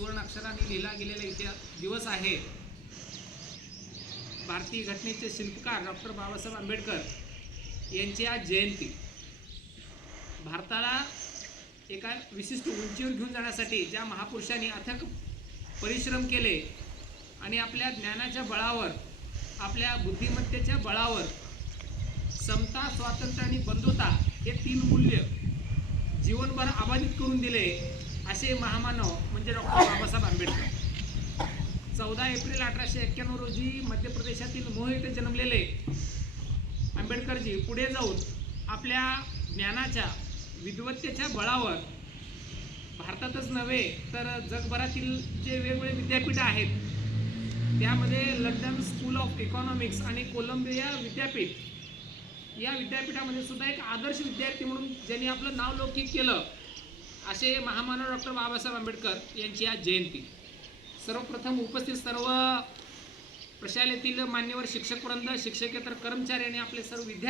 सुवर्ण अक्षराने लिहिला गेलेला दिवस आहे. भारतीय घटनेचे शिल्पकार डॉक्टर बाबासाहेब आंबेडकर यांची आज जयंती. भारताला एका विशिष्ट उंचीवर घेऊन जाण्यासाठी ज्या महापुरुषांनी अथक परिश्रम केले आणि आपल्या ज्ञानाच्या बळावर, आपल्या बुद्धिमत्तेच्या बळावर समता, स्वातंत्र्य आणि बंधुता हे 3 मूल्य जीवनभर अबाधित करून दिले, असे महामानव म्हणजे डॉक्टर बाबासाहेब आंबेडकर. 14 एप्रिल 1891 रोजी मध्य प्रदेशातील मोह येथे जन्मलेले आंबेडकरजी पुढे जाऊन आपल्या ज्ञानाच्या, विद्वत्तेच्या बळावर भारतातच नव्हे तर जगभरातील जे वेगवेगळे विद्यापीठ आहेत, त्यामध्ये लंडन स्कूल ऑफ इकॉनॉमिक्स आणि कोलंबिया विद्यापीठ या विद्यापीठामध्ये सुद्धा एक आदर्श विद्यार्थी म्हणून ज्यांनी आपलं नाव लौकिक केलं, असे महामानव डॉक्टर बाबासाहेब आंबेडकर यांची आज जयंती. सर्वप्रथम उपस्थित सर्व प्रशालेतील मान्यवर शिक्षकवृंद, शिक्षकेतर कर्मचारी आणि आपले सर्व विद्यार्थी